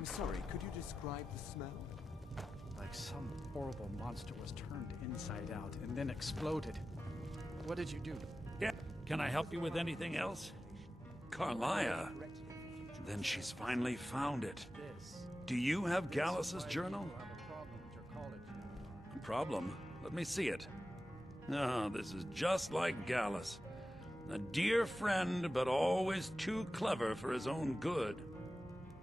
I'm sorry, could you describe the smell? Like some horrible monster was turned inside out and then exploded. What did you do? Yeah. Can I help you with anything else? Carlia. Then she's finally found it. Do you have Gallus's journal? A problem? Let me see it. Oh, this is just like Gallus. A dear friend, but always too clever for his own good.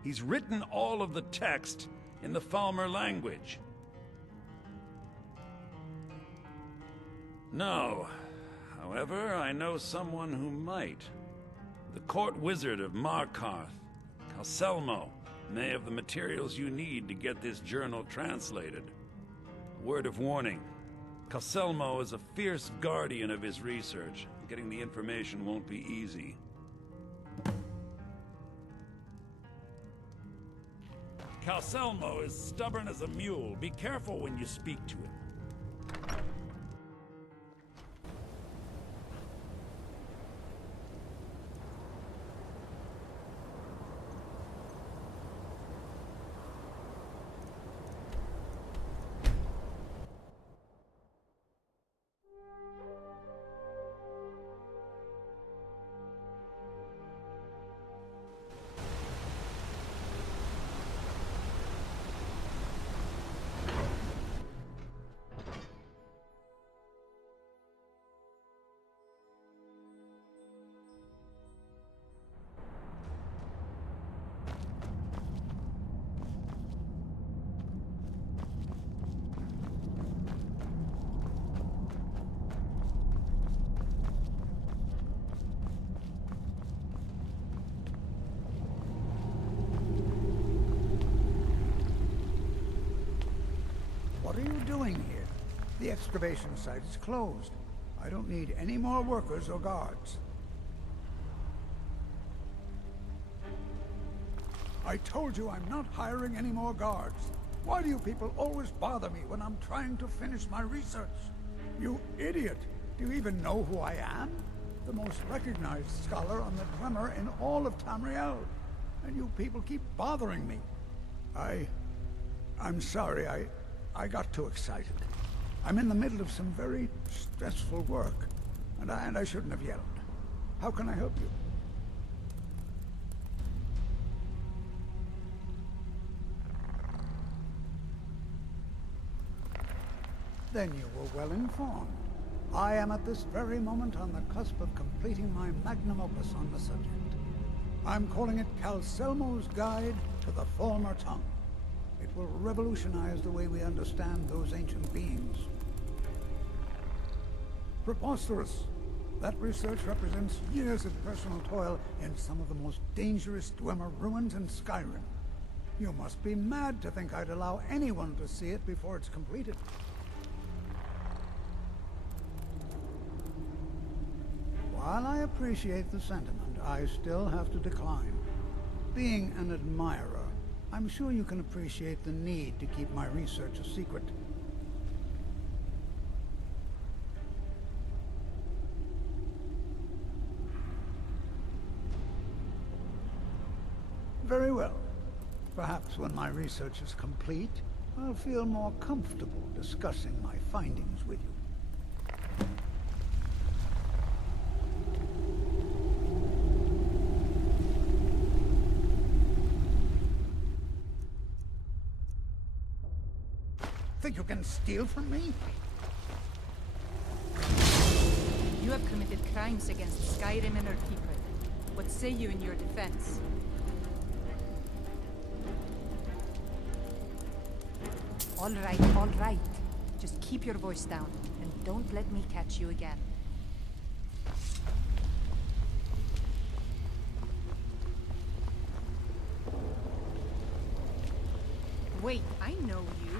He's written all of the text in the Falmer language. No. However, I know someone who might. The court wizard of Markarth, Calselmo, may have the materials you need to get this journal translated. Word of warning. Calselmo is a fierce guardian of his research. Getting the information won't be easy. Calselmo is stubborn as a mule. Be careful when you speak to him. What are you doing here? The excavation site is closed. I don't need any more workers or guards. I told you I'm not hiring any more guards. Why do you people always bother me when I'm trying to finish my research? You idiot! Do you even know who I am? The most recognized scholar on the Dwemer in all of Tamriel. And you people keep bothering me. I'm sorry, I got too excited. I'm in the middle of some very stressful work, and I shouldn't have yelled. How can I help you? Then you were well informed. I am at this very moment on the cusp of completing my magnum opus on the subject. I'm calling it Calselmo's Guide to the Falmer Tongue. It will revolutionize the way we understand those ancient beings. Preposterous! That research represents years of personal toil in some of the most dangerous Dwemer ruins in Skyrim. You must be mad to think I'd allow anyone to see it before it's completed. While I appreciate the sentiment, I still have to decline. Being an admirer, I'm sure you can appreciate the need to keep my research a secret. Very well. Perhaps when my research is complete, I'll feel more comfortable discussing my findings with you. Think you can steal from me? You have committed crimes against Skyrim and her people. What say you in your defense? All right. Just keep your voice down, and don't let me catch you again. Wait, I know you.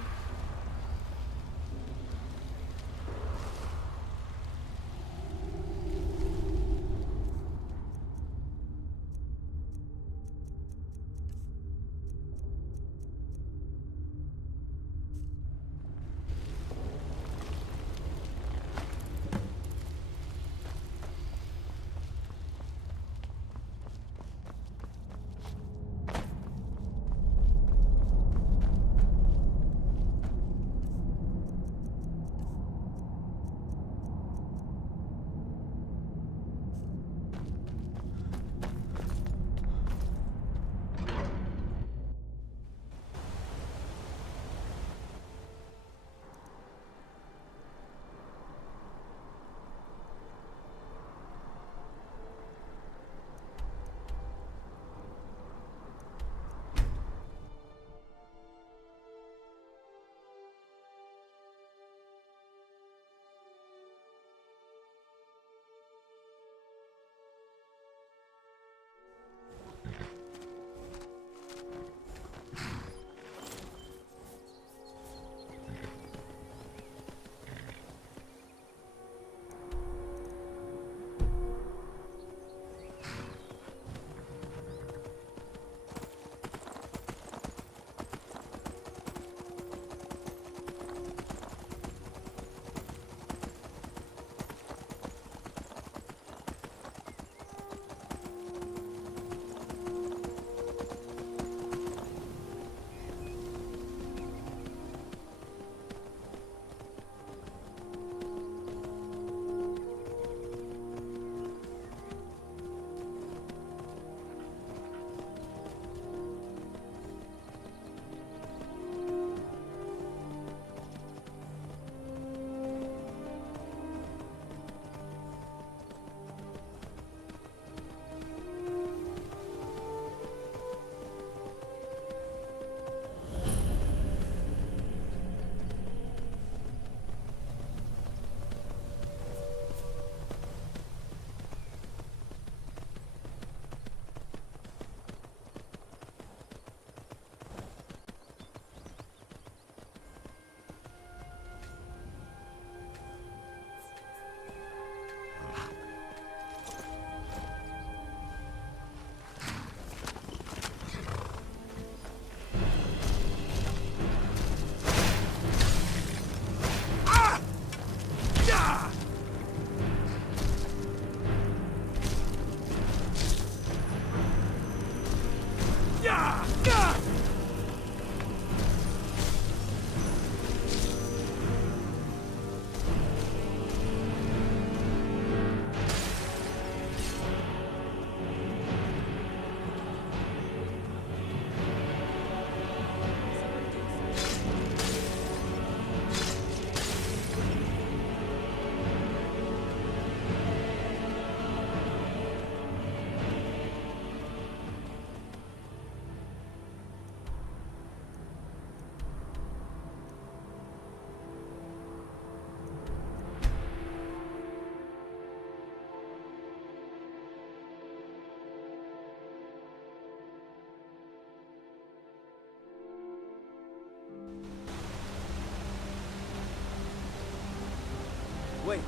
Wait.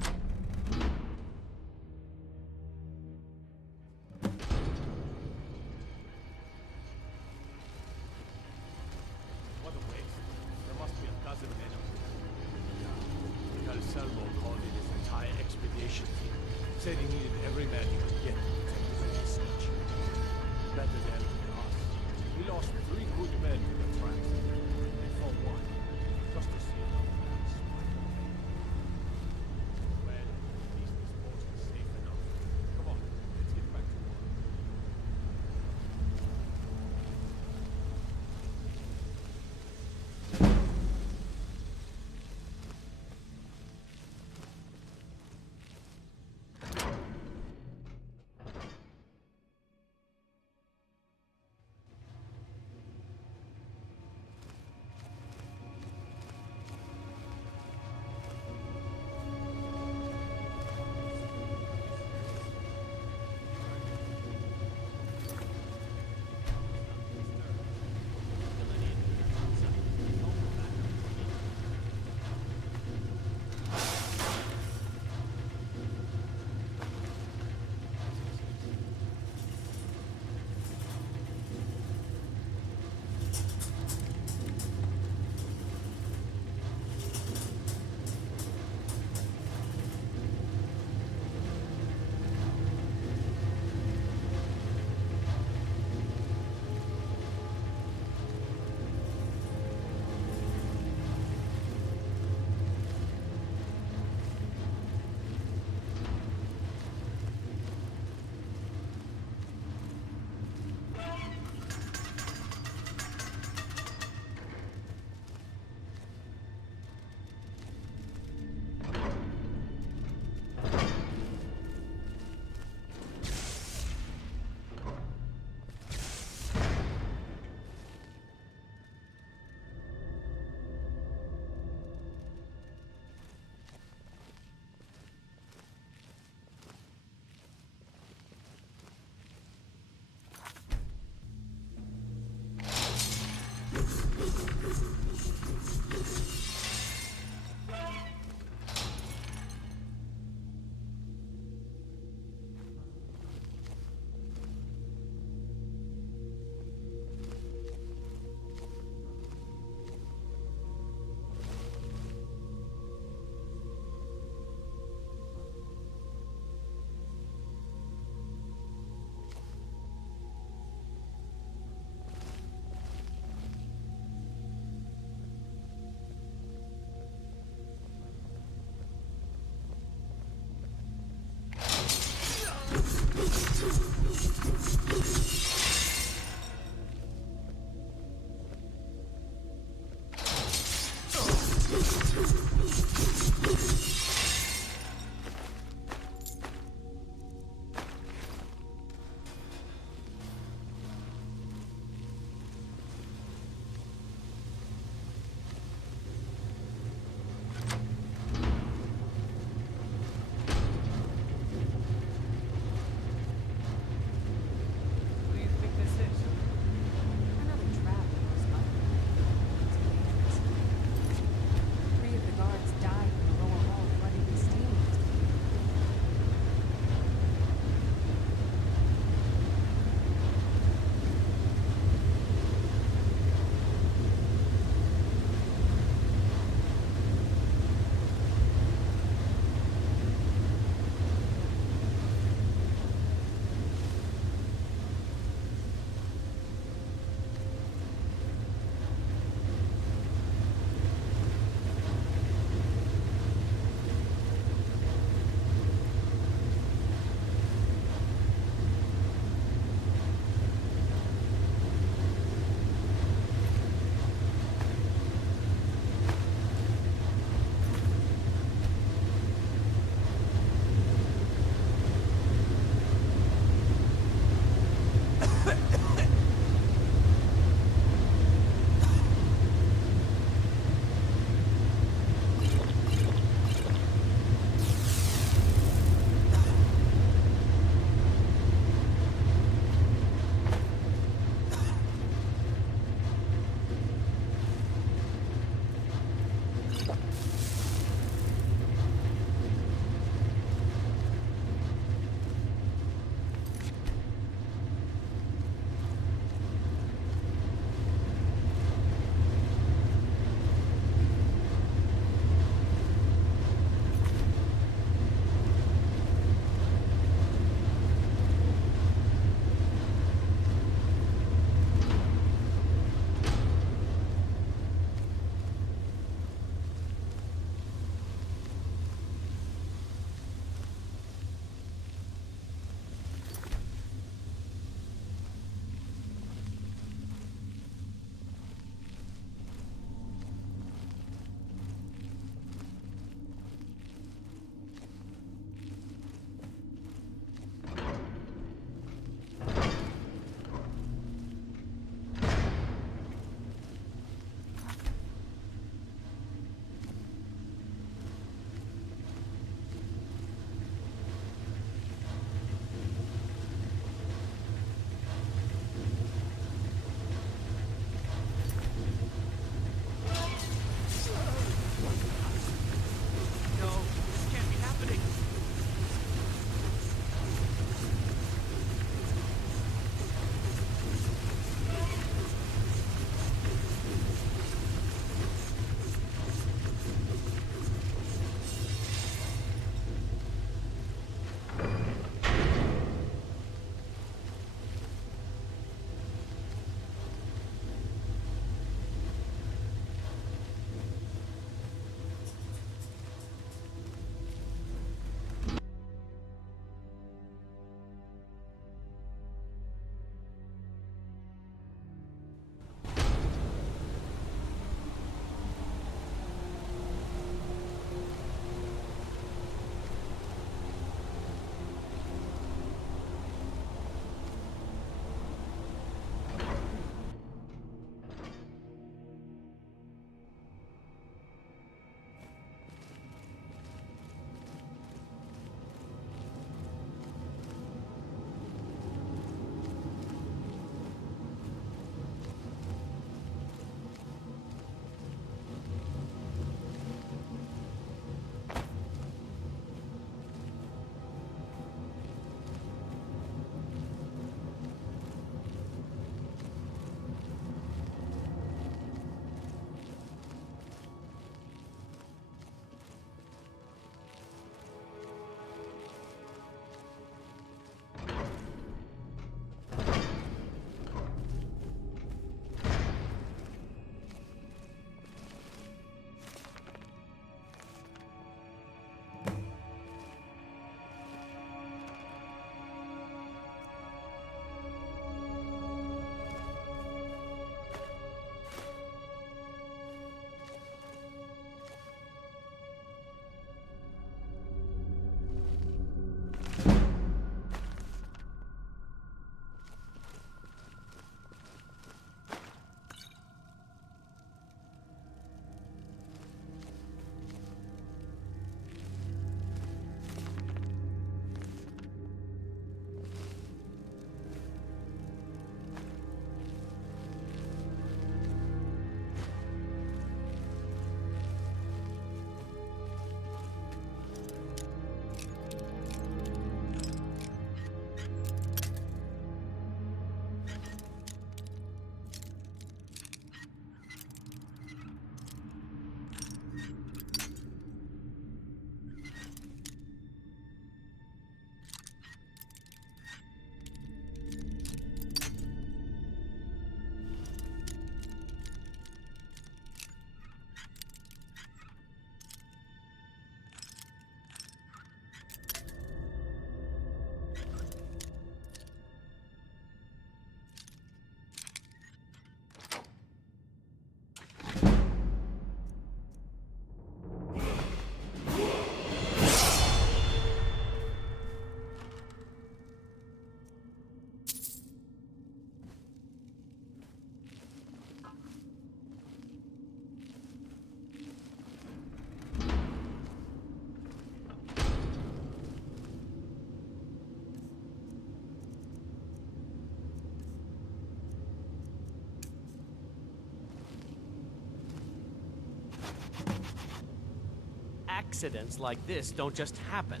accidents like this don't just happen.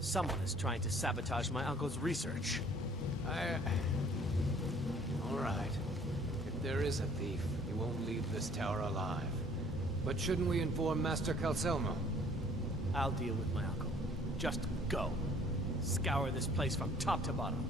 Someone is trying to sabotage my uncle's research. All right. If there is a thief, he won't leave this tower alive. But shouldn't we inform Master Calcelmo? I'll deal with my uncle. Just go. Scour this place from top to bottom.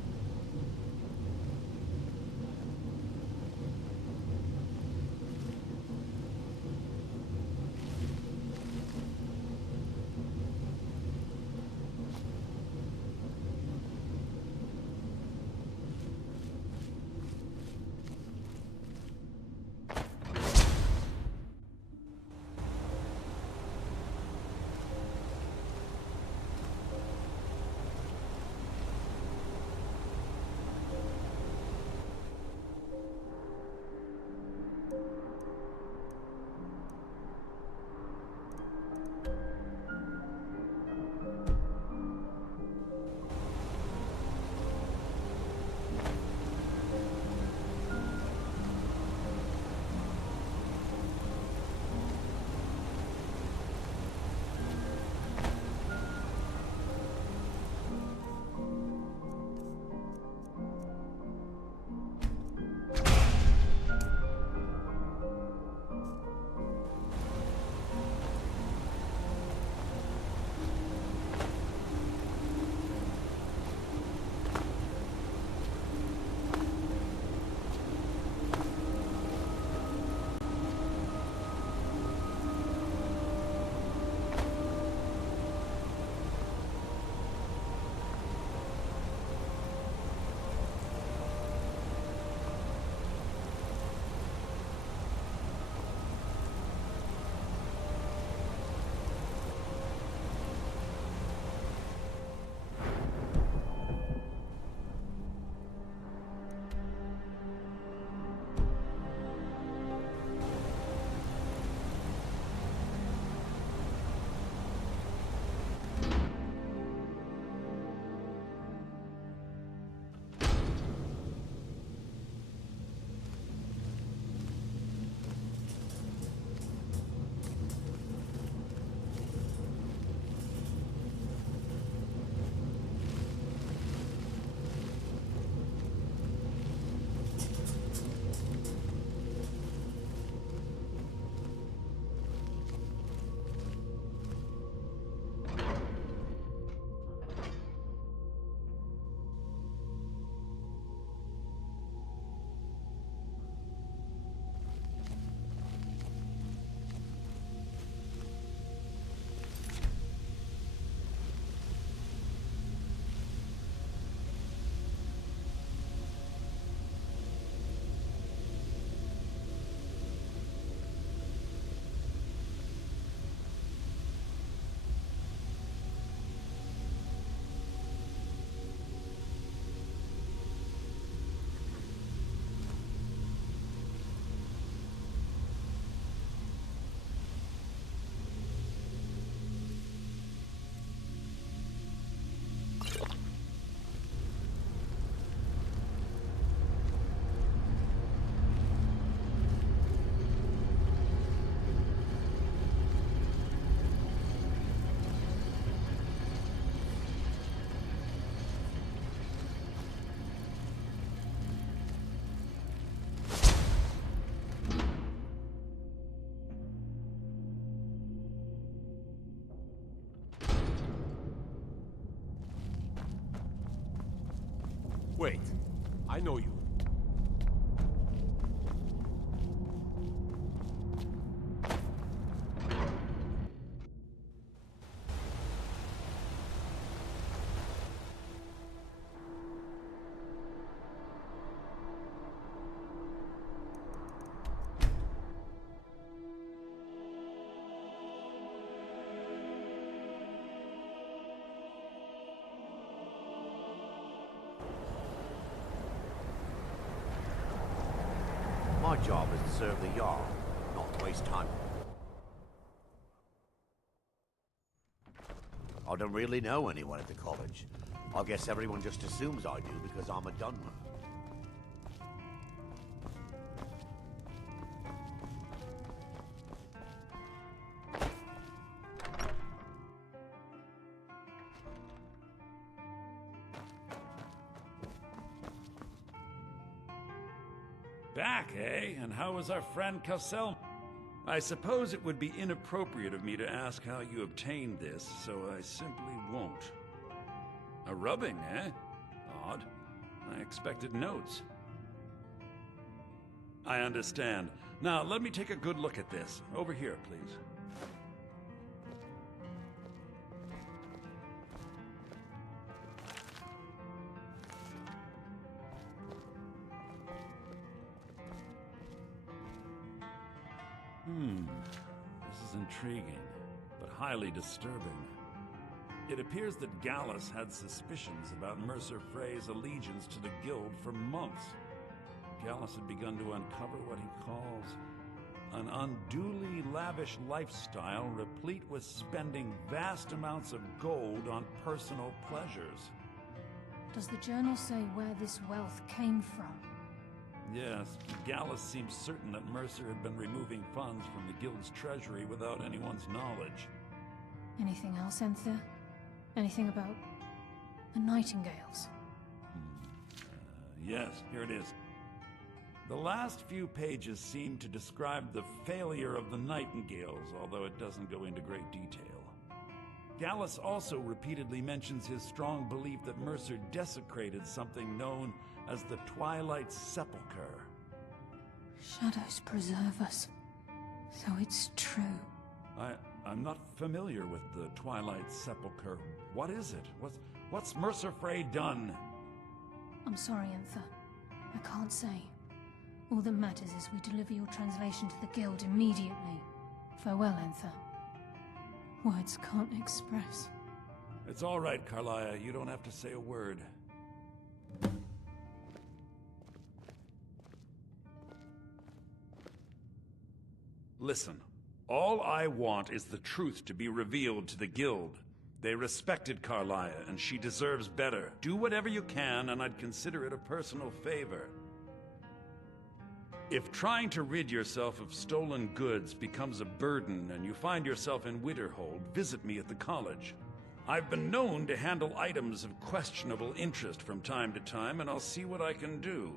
Wait, I know you. My job is to serve the Jarl, not waste time. I don't really know anyone at the college. I guess everyone just assumes I do because I'm a Dunmer. Back, eh? And how is our friend Cassel? I suppose it would be inappropriate of me to ask how you obtained this, so I simply won't. A rubbing, eh? Odd. I expected notes. I understand. Now, let me take a good look at this. Over here, please. This is intriguing, but highly disturbing. It appears that Gallus had suspicions about Mercer Frey's allegiance to the Guild for months. Gallus had begun to uncover what he calls an unduly lavish lifestyle replete with spending vast amounts of gold on personal pleasures. Does the journal say where this wealth came from? Yes, Gallus seems certain that Mercer had been removing funds from the Guild's treasury without anyone's knowledge. Anything else, Enther? Anything about the Nightingales? Yes, here it is. The last few pages seem to describe the failure of the Nightingales, although it doesn't go into great detail. Gallus also repeatedly mentions his strong belief that Mercer desecrated something known as the Twilight Sepulchre. Shadows preserve us. So it's true. I'm not familiar with the Twilight Sepulchre. What is it? What's Mercer Frey done? I'm sorry, Enther. I can't say. All that matters is we deliver your translation to the Guild immediately. Farewell, Enther. Words can't express. It's all right, Carlia. You don't have to say a word. Listen, all I want is the truth to be revealed to the Guild. They respected Carlia, and she deserves better. Do whatever you can, and I'd consider it a personal favor. If trying to rid yourself of stolen goods becomes a burden and you find yourself in Winterhold, visit me at the college. I've been known to handle items of questionable interest from time to time, and I'll see what I can do.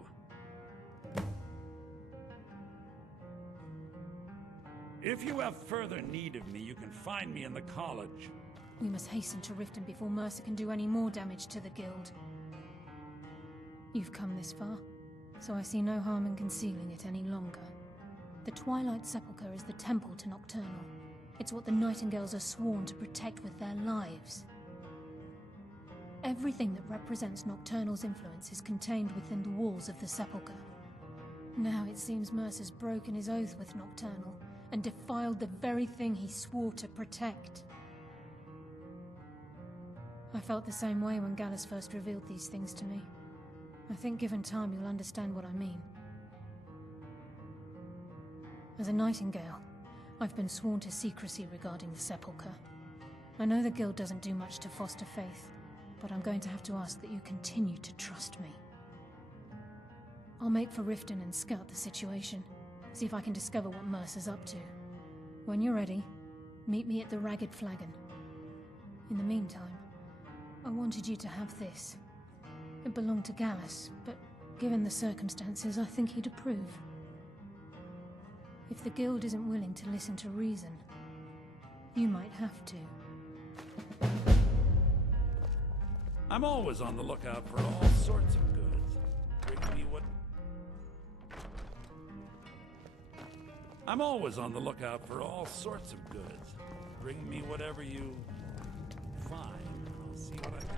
If you have further need of me, you can find me in the college. We must hasten to Riften before Mercer can do any more damage to the Guild. You've come this far, so I see no harm in concealing it any longer. The Twilight Sepulchre is the temple to Nocturnal. It's what the Nightingales are sworn to protect with their lives. Everything that represents Nocturnal's influence is contained within the walls of the Sepulchre. Now it seems Mercer's broken his oath with Nocturnal and defiled the very thing he swore to protect. I felt the same way when Gallus first revealed these things to me. I think given time you'll understand what I mean. As a Nightingale, I've been sworn to secrecy regarding the Sepulchre. I know the Guild doesn't do much to foster faith, but I'm going to have to ask that you continue to trust me. I'll make for Riften and scout the situation, see if I can discover what Mercer's up to. When you're ready, meet me at the Ragged Flagon. In the meantime, I wanted you to have this. It belonged to Gallus, but given the circumstances, I think he'd approve. If the Guild isn't willing to listen to reason, you might have to. I'm always on the lookout for all sorts of goods. Bring me what... I'm always on the lookout for all sorts of goods. Bring me whatever you find. I'll see what I can...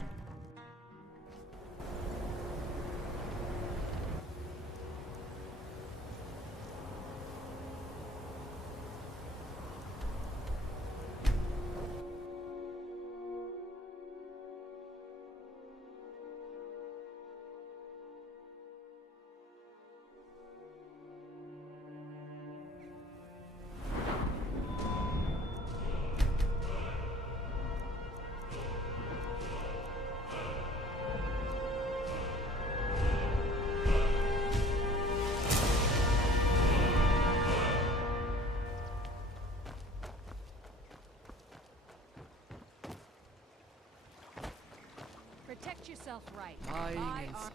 Protect yourself right. Lying Buy and our-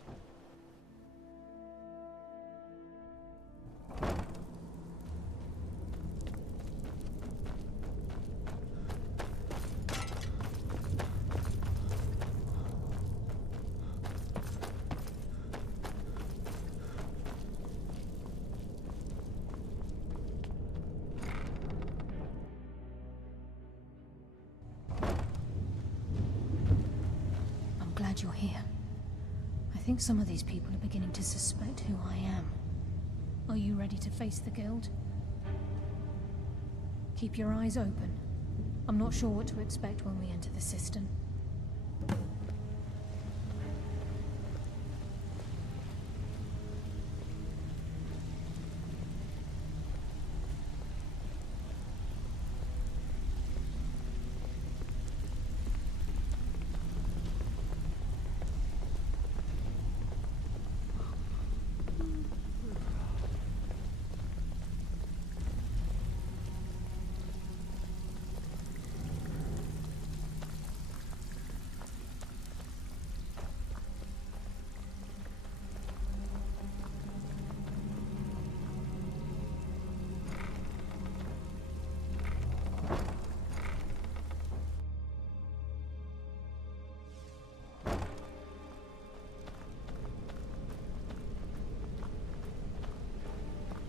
glad you're here. I think some of these people are beginning to suspect who I am. Are you ready to face the Guild? Keep your eyes open. I'm not sure what to expect when we enter the cistern.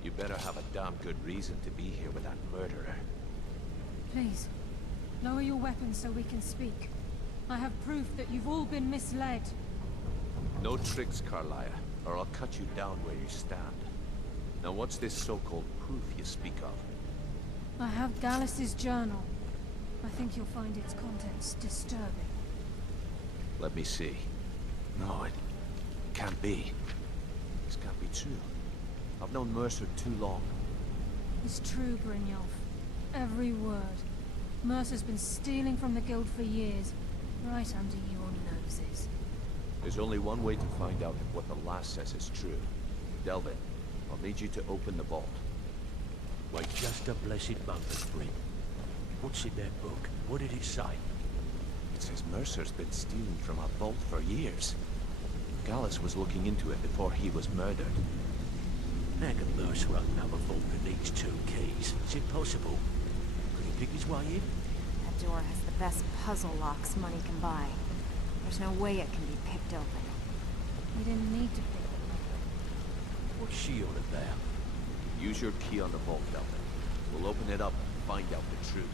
You better have a damn good reason to be here with that murderer. Please, lower your weapons so we can speak. I have proof that you've all been misled. No tricks, Carlia, or I'll cut you down where you stand. Now what's this so-called proof you speak of? I have Gallus's journal. I think you'll find its contents disturbing. Let me see. No, it can't be. This can't be true. I've known Mercer too long. It's true, Brynjolf. Every word. Mercer's been stealing from the Guild for years, right under your noses. There's only one way to find out if what the lass says is true. Delvin, I'll need you to open the vault. Wait just a blessed moment, Bryn. What's in that book? What did it say? It says Mercer's been stealing from our vault for years. Gallus was looking into it before he was murdered. How can Mercer open up a vault that needs 2 keys? Is it possible? Could he pick his way in? That door has the best puzzle locks money can buy. There's no way it can be picked open. We didn't need to pick them open. What's she on about? Use your key on the vault, Delvin. We'll open it up and find out the truth.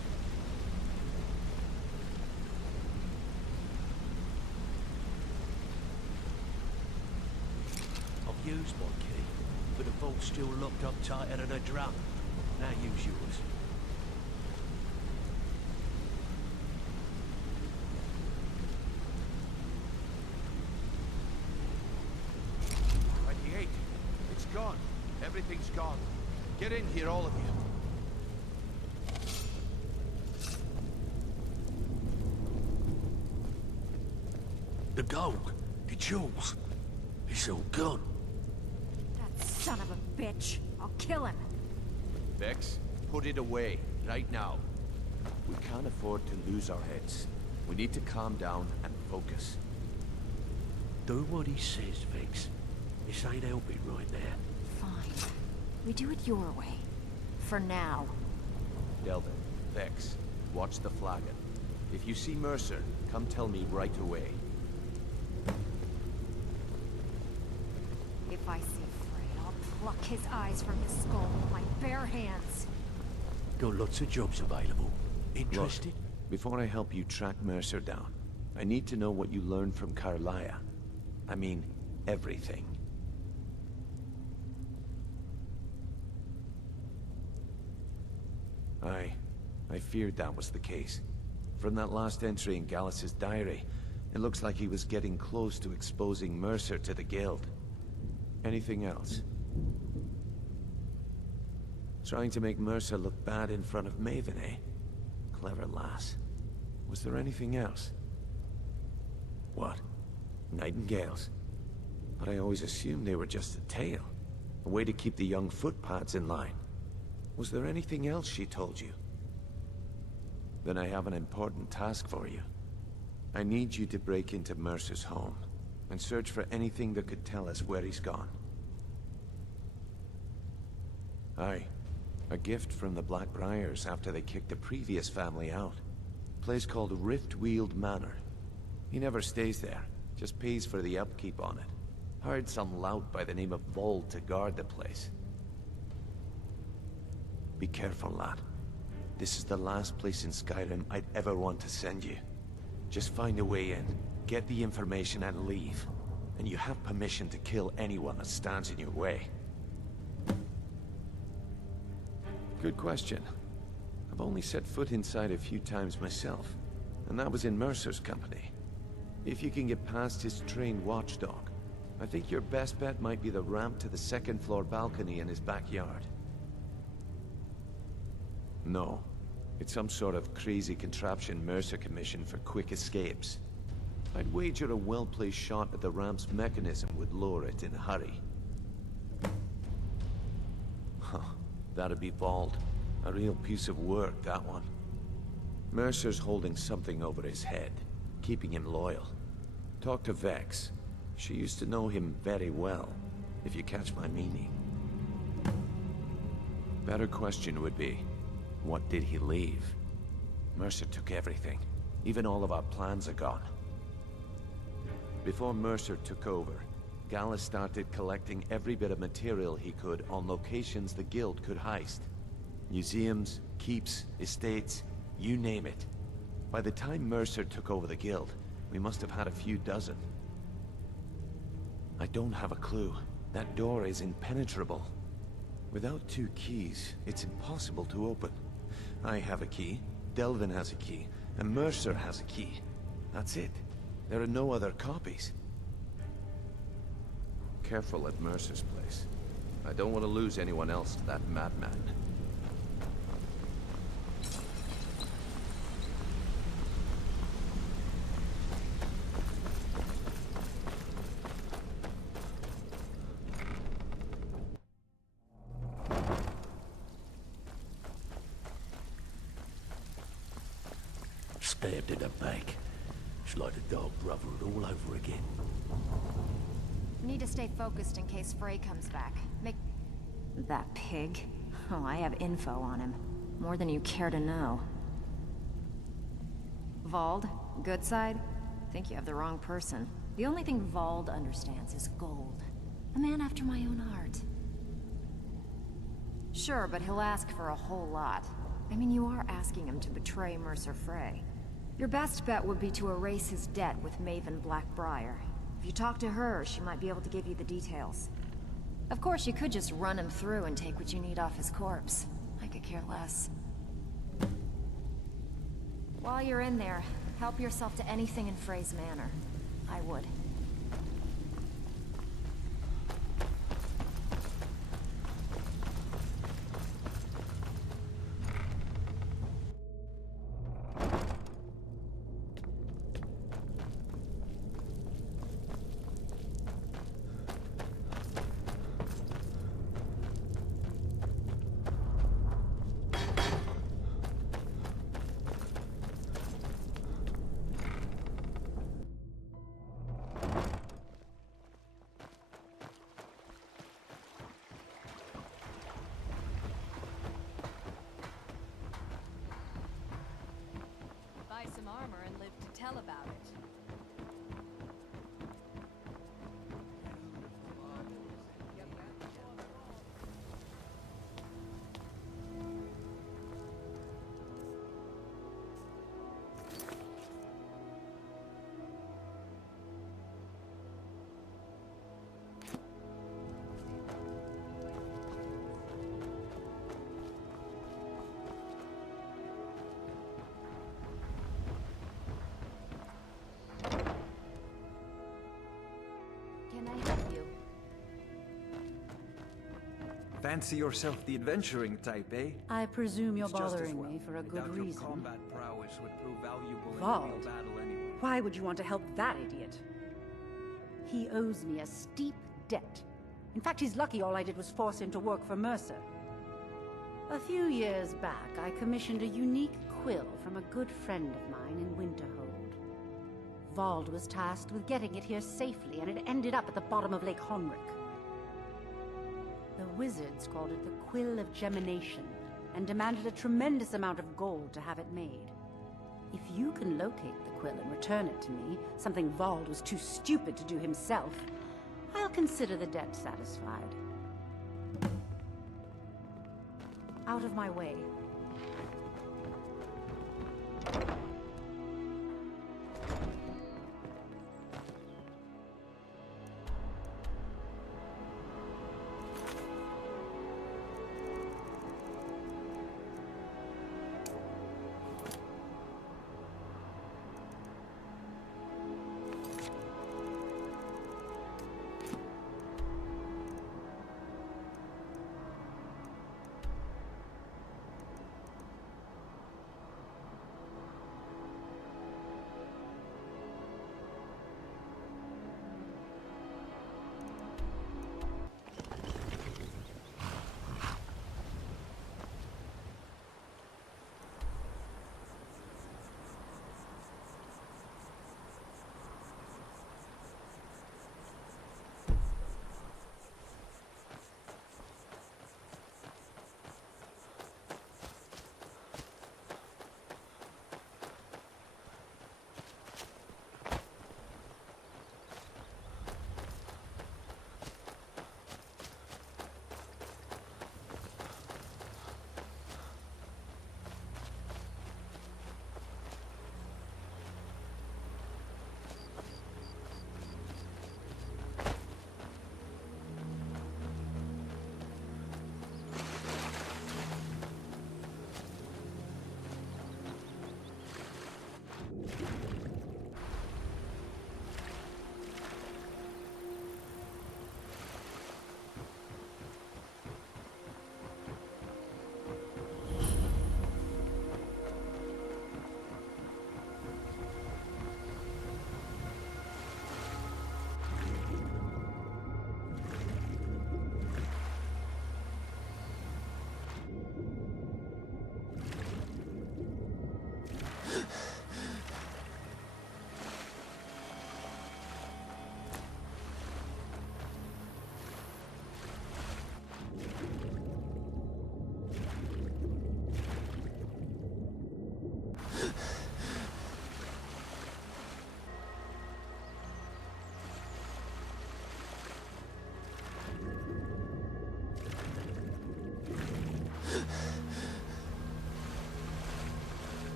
I've used my key, but the vault's still locked up tighter than a drum. Now use yours. It's gone. Everything's gone. Get in here, all of you. The gold, the jewels, it's all gone. That son of a bitch. I'll kill him. Vex, put it away, right now. We can't afford to lose our heads. We need to calm down and focus. Do what he says, Vex. This ain't helping right there. Fine. We do it your way. For now. Delvin, Vex, watch the flagon. If you see Mercer, come tell me right away. If I see Frey, I'll pluck his eyes from his skull with my bare hands. Got lots of jobs available. Interested? Look, before I help you track Mercer down, I need to know what you learned from Carlia. I mean, everything. I feared that was the case. From that last entry in Gallus's diary, it looks like he was getting close to exposing Mercer to the Guild. Anything else? Trying to make Mercer look bad in front of Maven, eh? Clever lass. Was there anything else? What? Nightingales? But I always assumed they were just a tale. A way to keep the young footpads in line. Was there anything else she told you? Then I have an important task for you. I need you to break into Mercer's home and search for anything that could tell us where he's gone. Aye. A gift from the Blackbriars after they kicked the previous family out. A place called Riftweald Manor. He never stays there, just pays for the upkeep on it. Hired some lout by the name of Vold to guard the place. Be careful, lad. This is the last place in Skyrim I'd ever want to send you. Just find a way in, Get the information and leave. And you have permission to kill anyone that stands in your way. Good question. I've only set foot inside a few times myself, and that was in Mercer's company. If you can get past his trained watchdog, I think your best bet might be the ramp to the second-floor balcony in his backyard. No. It's some sort of crazy contraption Mercer commissioned for quick escapes. I'd wager a well-placed shot at the ramp's mechanism would lower it in a hurry. Huh. That'd be Vault. A real piece of work, that one. Mercer's holding something over his head, keeping him loyal. Talk to Vex. She used to know him very well, if you catch my meaning. Better question would be, what did he leave? Mercer took everything. Even all of our plans are gone. Before Mercer took over, Gallus started collecting every bit of material he could on locations the Guild could heist. Museums, keeps, estates, you name it. By the time Mercer took over the Guild, we must have had a few dozen. I don't have a clue. That door is impenetrable. Without 2 keys, it's impossible to open. I have a key, Delvin has a key, and Mercer has a key. That's it. There are no other copies. Careful at Mercer's place. I don't want to lose anyone else to that madman. Stabbed in the back. It's like the dog brotherhood all over again. Need to stay focused in case Frey comes back. That pig? Oh, I have info on him. More than you care to know. Vald? Good side? Think you have the wrong person. The only thing Vald understands is gold. A man after my own heart. Sure, but he'll ask for a whole lot. I mean, you are asking him to betray Mercer Frey. Your best bet would be to erase his debt with Maven Blackbriar. If you talk to her, she might be able to give you the details. Of course, you could just run him through and take what you need off his corpse. I could care less. While you're in there, help yourself to anything in Frey's manor. I would. Some armor and live to tell about it. Can I help you? Fancy yourself the adventuring type, eh? I presume you're It's just as bothering well. me for a I good doubt your reason. combat prowess would prove valuable in a Vald? real battle anyway. Why would you want to help that idiot? He owes me a steep debt. In fact, he's lucky all I did was force him to work for Mercer. A few years back, I commissioned a unique quill from a good friend of mine in Winterhold. Vald was tasked with getting it here safely, and it ended up at the bottom of Lake Honrick. The wizards called it the Quill of Gemination, and demanded a tremendous amount of gold to have it made. If you can locate the quill and return it to me, something Vald was too stupid to do himself, I'll consider the debt satisfied. Out of my way.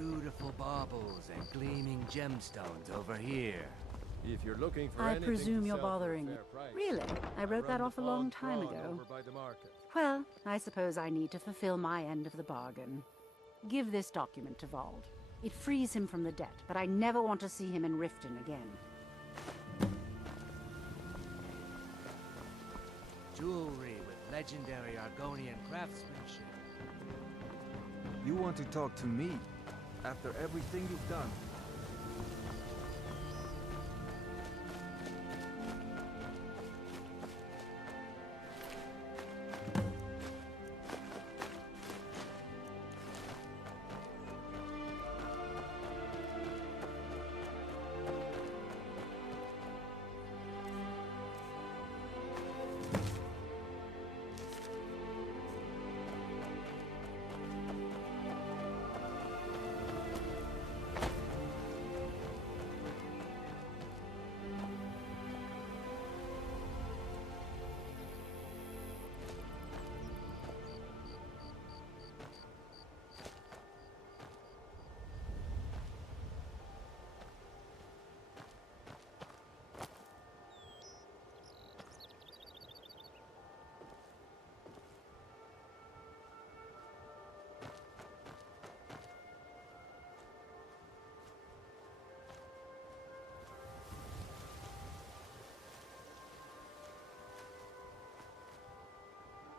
Beautiful baubles and gleaming gemstones over here. If you're looking for I anything presume to you're sell for a bothering. fair price, Really? I wrote that run off a the long pawned time prawn ago. over by the market. Well, I suppose I need to fulfill my end of the bargain. Give this document to Vald. It frees him from the debt, but I never want to see him in Riften again. Jewelry with legendary Argonian craftsmanship. You want to talk to me? After everything you've done?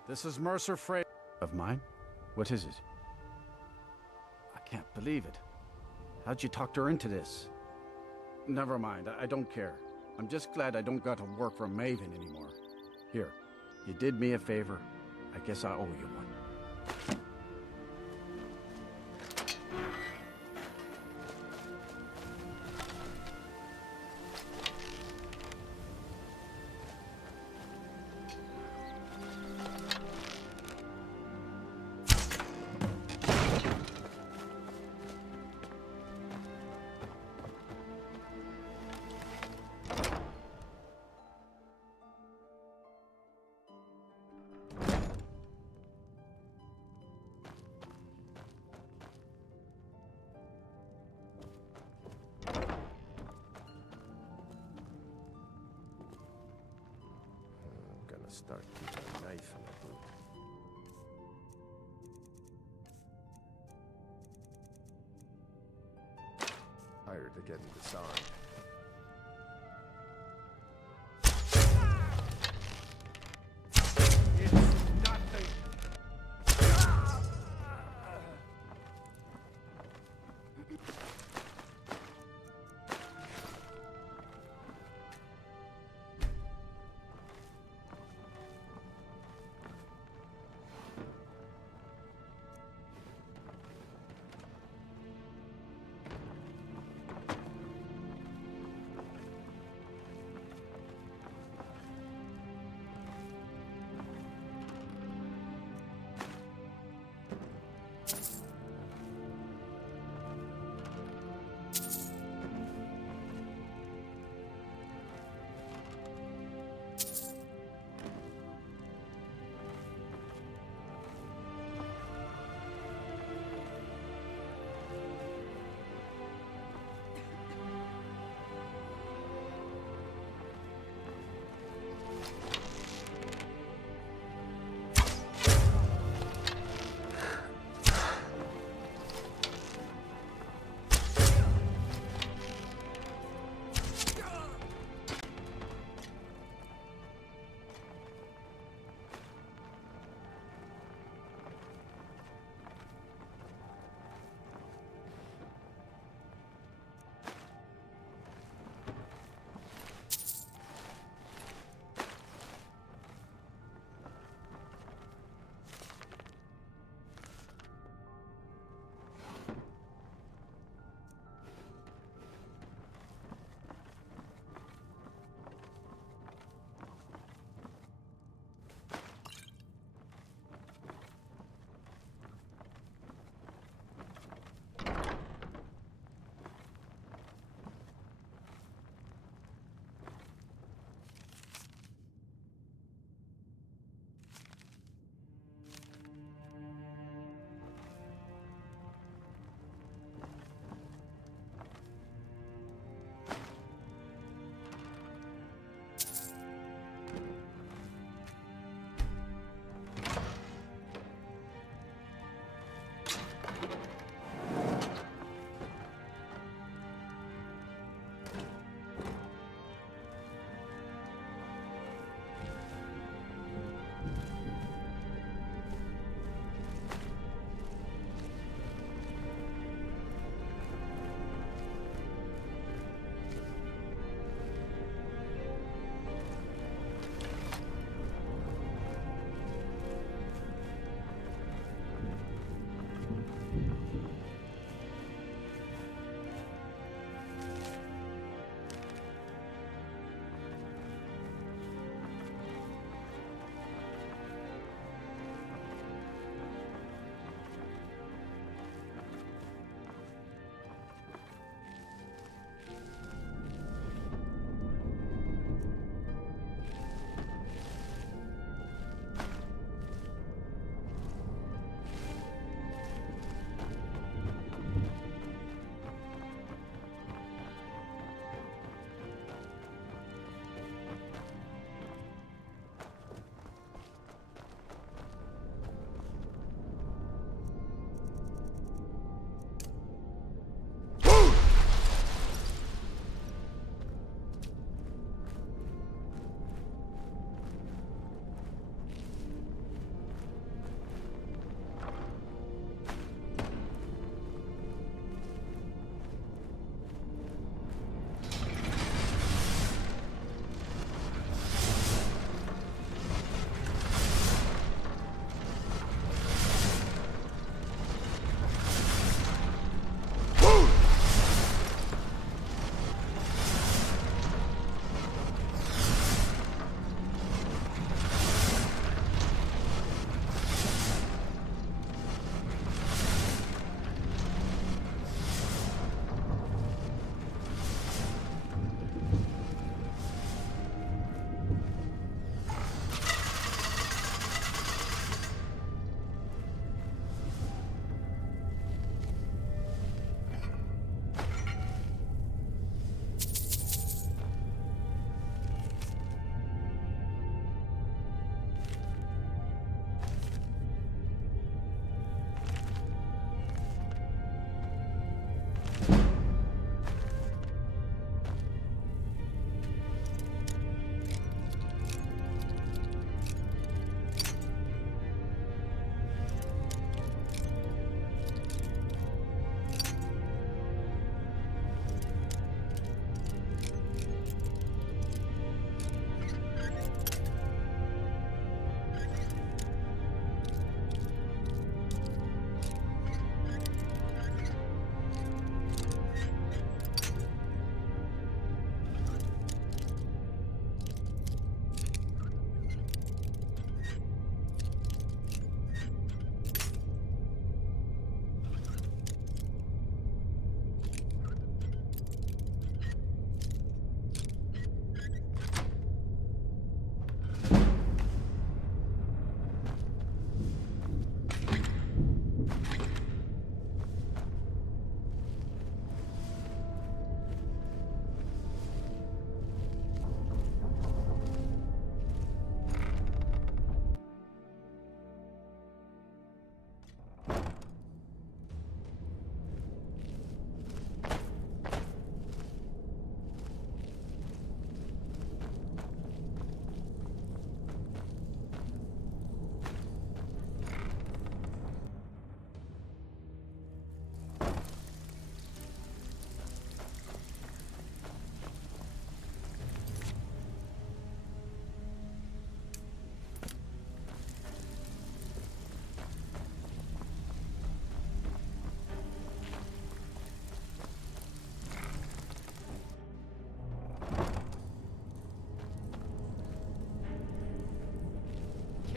This is Mercer Frey. Of mine? What is it? I can't believe it. How'd you talk her into this? Never mind, I don't care. I'm just glad I don't got to work for Maven anymore. Here, you did me a favor. I guess I owe you one. Start keeping a knife in the boot. Tired of getting disarmed.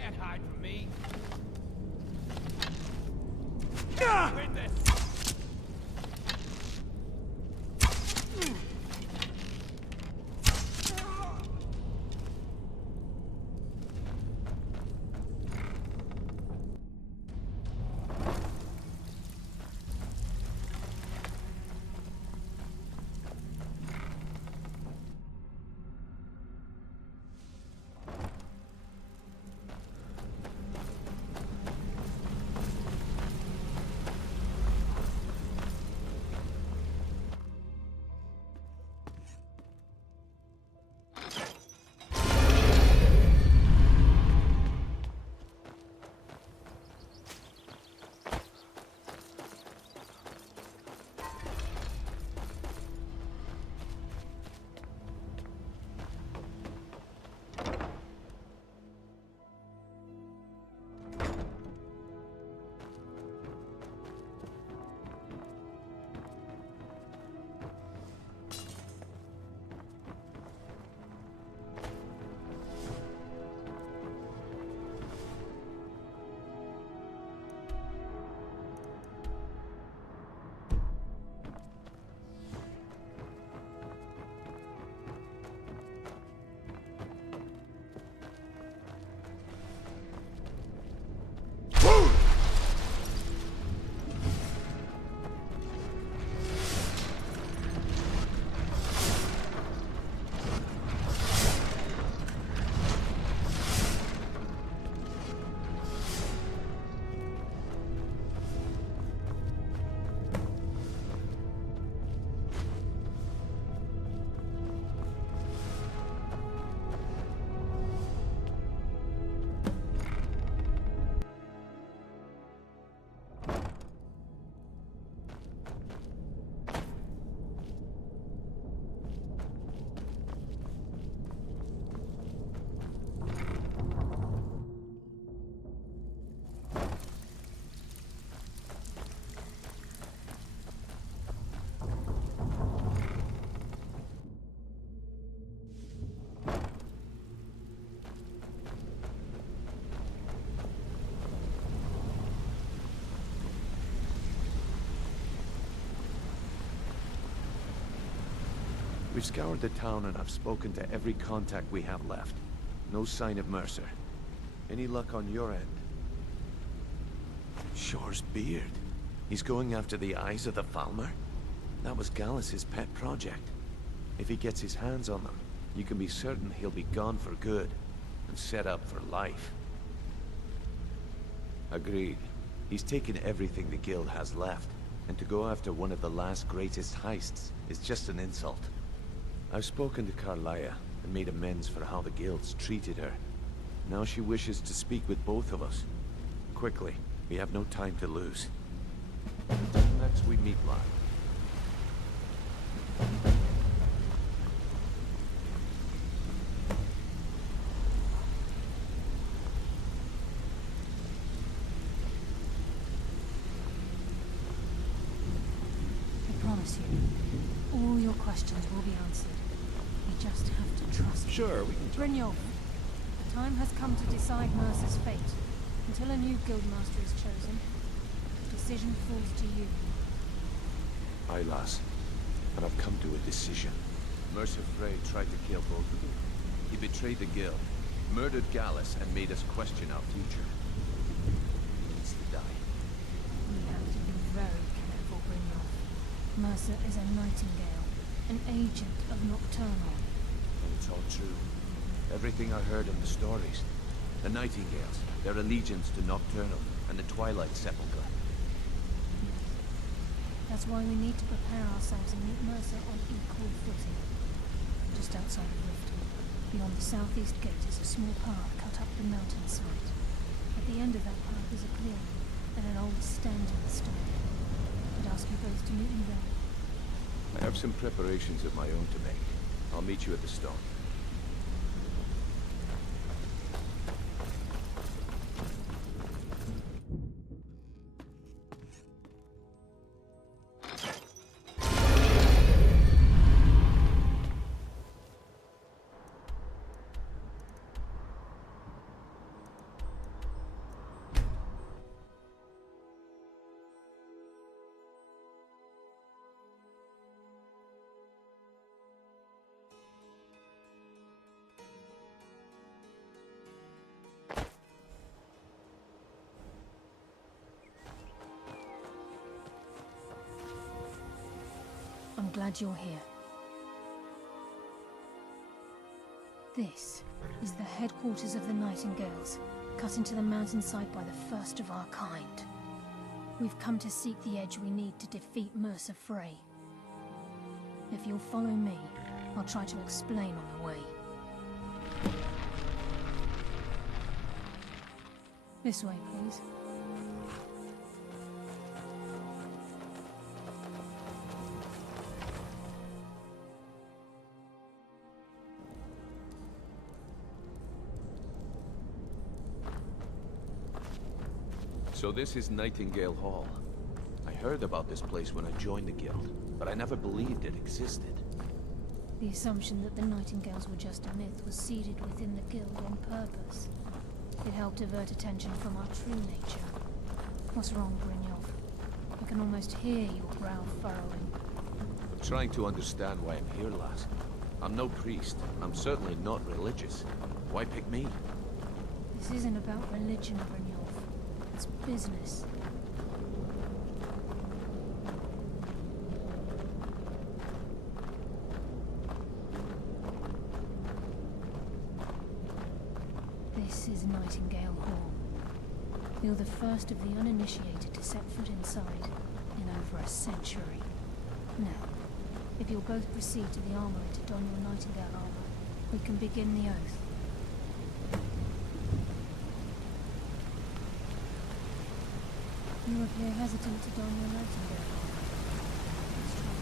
can't hide from me. Win this! We've scoured the town and I've spoken to every contact we have left. No sign of Mercer. Any luck on your end? Shore's beard. He's going after the eyes of the Falmer? That was Gallus's pet project. If he gets his hands on them, you can be certain he'll be gone for good, and set up for life. Agreed. He's taken everything the Guild has left, and to go after one of the last greatest heists is just an insult. I've spoken to Carlia, and made amends for how the Guild's treated her. Now she wishes to speak with both of us. Quickly, we have no time to lose. Next we meet live. I promise you, all your questions will be answered. You just have to trust me. Sure, we can Brynjolf, the time has come to decide Mercer's fate. Until a new guildmaster is chosen, the decision falls to you. Aye, lass. And I've come to a decision. Mercer Frey tried to kill both of you. He betrayed the Guild, murdered Gallus, and made us question our future. He needs to die. We have to be very careful, Brynjolf. Mercer is a Nightingale, an agent of Nocturnal. And it's all true. Everything I heard in the stories. The Nightingales, their allegiance to Nocturnal, and the Twilight Sepulchre. That's why we need to prepare ourselves and meet Mercer on equal footing. Just outside of Riften, beyond the southeast gate is a small path cut up the mountainside. At the end of that path is a clearing, and an old standing stone. I'd ask you both to meet me there. I have some preparations of my own to make. I'll meet you at the stone. glad you're here. This is the headquarters of the Nightingales, cut into the mountainside by the first of our kind. We've come to seek the edge we need to defeat Mercer Frey. If you'll follow me, I'll try to explain on the way. This way, please. So this is Nightingale Hall. I heard about this place when I joined the guild, but I never believed it existed. The assumption that the Nightingales were just a myth was seeded within the guild on purpose. It helped divert attention from our true nature. What's wrong, Brynjolf? I can almost hear your brow furrowing. I'm trying to understand why I'm here, lass. I'm no priest. I'm certainly not religious. Why pick me? This isn't about religion, Brynjolf. It's business. This is Nightingale Hall. You're the first of the uninitiated to set foot inside in over a century. Now, if you'll both proceed to the armory to don your Nightingale armor, we can begin the oath. You appear hesitant to don your Nightingale armor. What's trouble?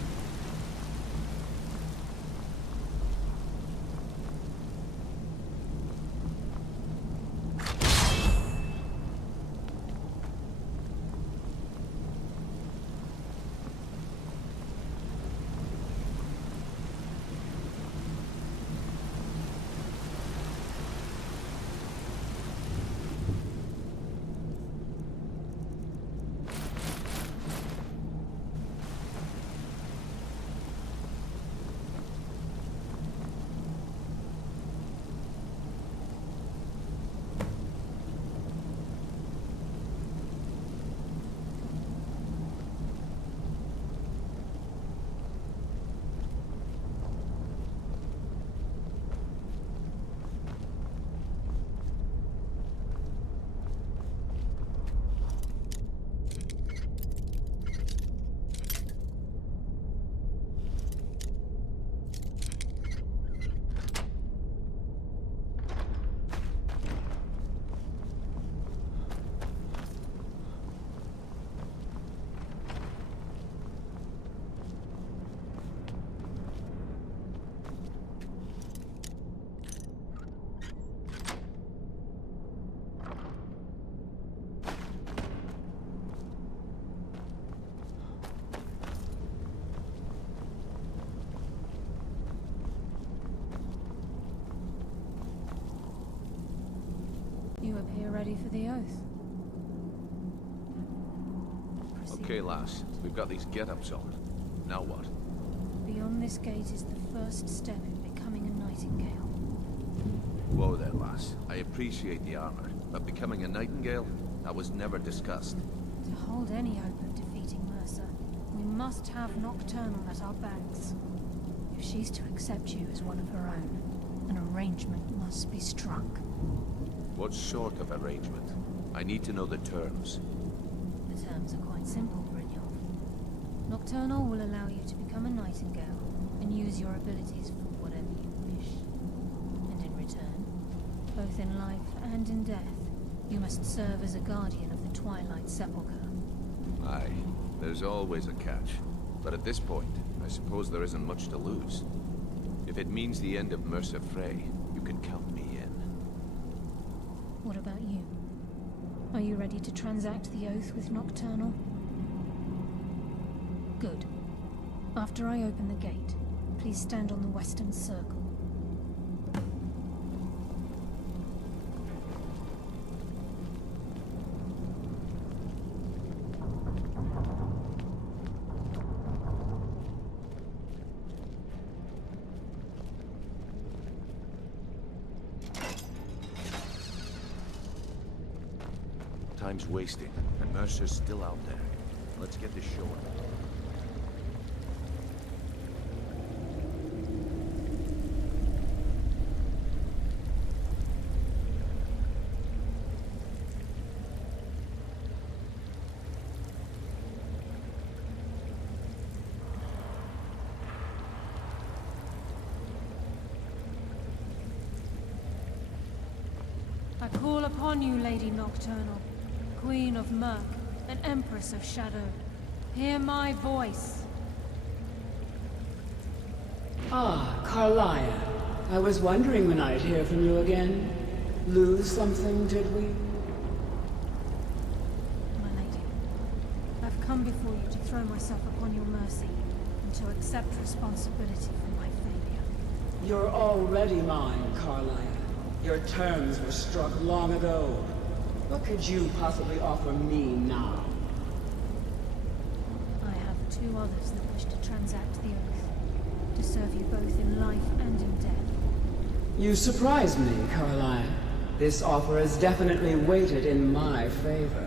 You appear ready for the oath. Proceed. Okay, lass. We've got these get-ups on. Now what? Beyond this gate is the first step in becoming a Nightingale. Whoa there, lass. I appreciate the armor, but becoming a Nightingale? That was never discussed. To hold any hope of defeating Mercer, we must have Nocturnal at our backs. If she's to accept you as one of her own, an arrangement must be struck. What sort of arrangement? I need to know the terms. The terms are quite simple, Brynjolf. Nocturnal will allow you to become a Nightingale and use your abilities for whatever you wish. And in return, both in life and in death, you must serve as a guardian of the Twilight Sepulchre. Aye, there's always a catch. But at this point, I suppose there isn't much to lose. If it means the end of Mercer Frey, you can count me in. What about you? Are you ready to transact the oath with Nocturnal? Good. After I open the gate, please stand on the western circle. Time's wasting, and Mercer's still out there. Let's get this short. I call upon you, Lady Nocturnal, Queen of Murk, and Empress of Shadow. Hear my voice. Ah, Carlia. I was wondering when I'd hear from you again. Lose something, did we? My lady, I've come before you to throw myself upon your mercy, and to accept responsibility for my failure. You're already mine, Carlia. Your terms were struck long ago. What could you possibly offer me now? I have two others that wish to transact the oath, to serve you both in life and in death. You surprise me, Carlia. This offer is definitely weighted in my favor.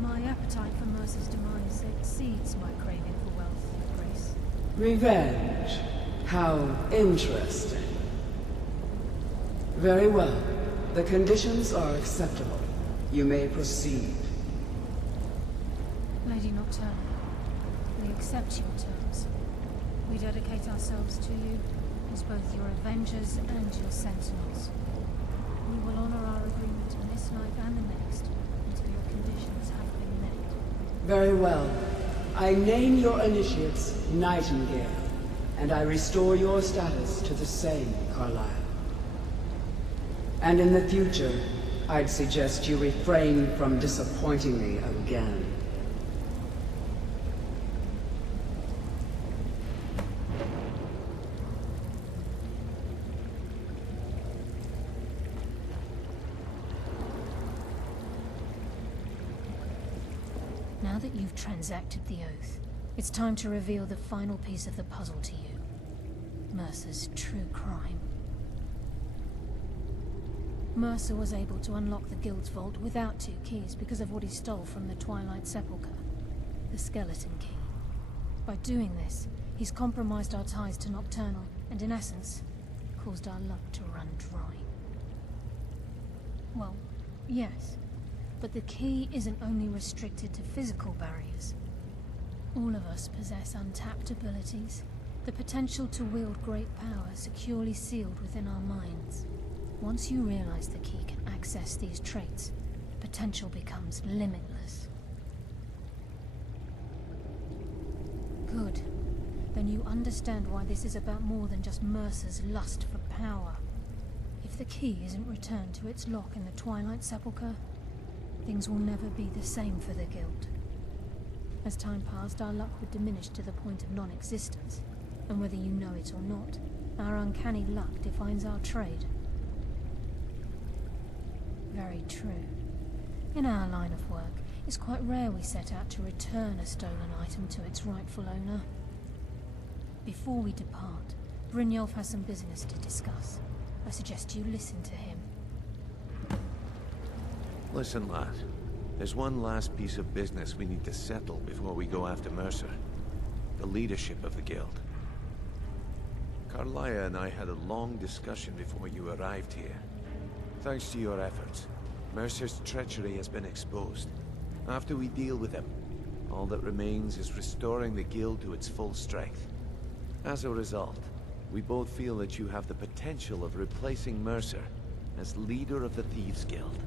My appetite for Mercer's demise exceeds my craving for wealth and grace. Revenge. How interesting. Very well. The conditions are acceptable. You may proceed. Lady Nocturnal, we accept your terms. We dedicate ourselves to you as both your avengers and your sentinels. We will honor our agreement in this life and the next until your conditions have been met. Very well. I name your initiates Nightingale, and I restore your status to the same, Carlisle. And in the future, I'd suggest you refrain from disappointing me again. Now that you've transacted the oath, it's time to reveal the final piece of the puzzle to you. Mercer's true crime. Mercer was able to unlock the Guild's vault without 2 keys because of what he stole from the Twilight Sepulchre, the Skeleton Key. By doing this, he's compromised our ties to Nocturnal, and in essence, caused our luck to run dry. Well, yes, but the key isn't only restricted to physical barriers. All of us possess untapped abilities, the potential to wield great power securely sealed within our minds. Once you realize the key can access these traits, potential becomes limitless. Good. Then you understand why this is about more than just Mercer's lust for power. If the key isn't returned to its lock in the Twilight Sepulchre, things will never be the same for the Guild. As time passed, our luck would diminish to the point of non-existence, and whether you know it or not, our uncanny luck defines our trade. Very true. In our line of work, it's quite rare we set out to return a stolen item to its rightful owner. Before we depart, Brynjolf has some business to discuss. I suggest you listen to him. Listen, lad. There's one last piece of business we need to settle before we go after Mercer. The leadership of the Guild. Carlia and I had a long discussion before you arrived here. Thanks to your efforts, Mercer's treachery has been exposed. After we deal with him, all that remains is restoring the Guild to its full strength. As a result, we both feel that you have the potential of replacing Mercer as leader of the Thieves Guild.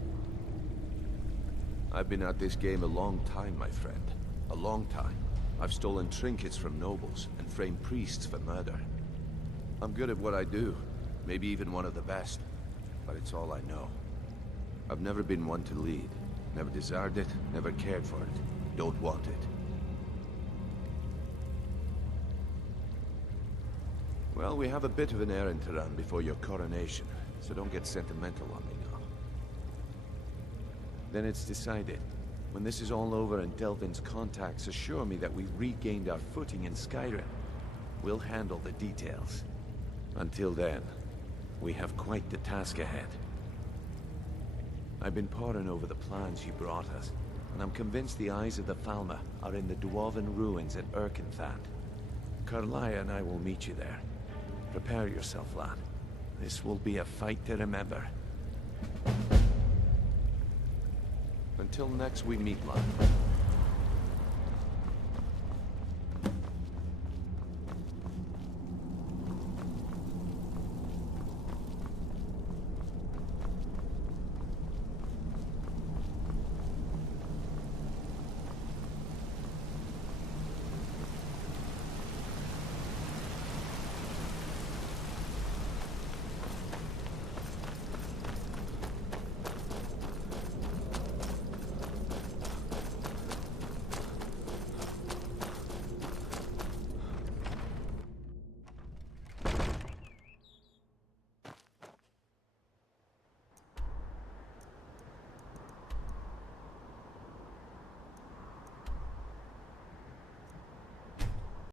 I've been at this game a long time, my friend. A long time. I've stolen trinkets from nobles and framed priests for murder. I'm good at what I do, maybe even one of the best, but it's all I know. I've never been one to lead. Never desired it, never cared for it. Don't want it. Well, we have a bit of an errand to run before your coronation, so don't get sentimental on me now. Then it's decided. When this is all over and Delvin's contacts assure me that we've regained our footing in Skyrim, we'll handle the details. Until then, we have quite the task ahead. I've been poring over the plans you brought us, and I'm convinced the eyes of the Falmer are in the Dwarven ruins at Erkenthand. Carlia and I will meet you there. Prepare yourself, lad. This will be a fight to remember. Until next we meet, lad.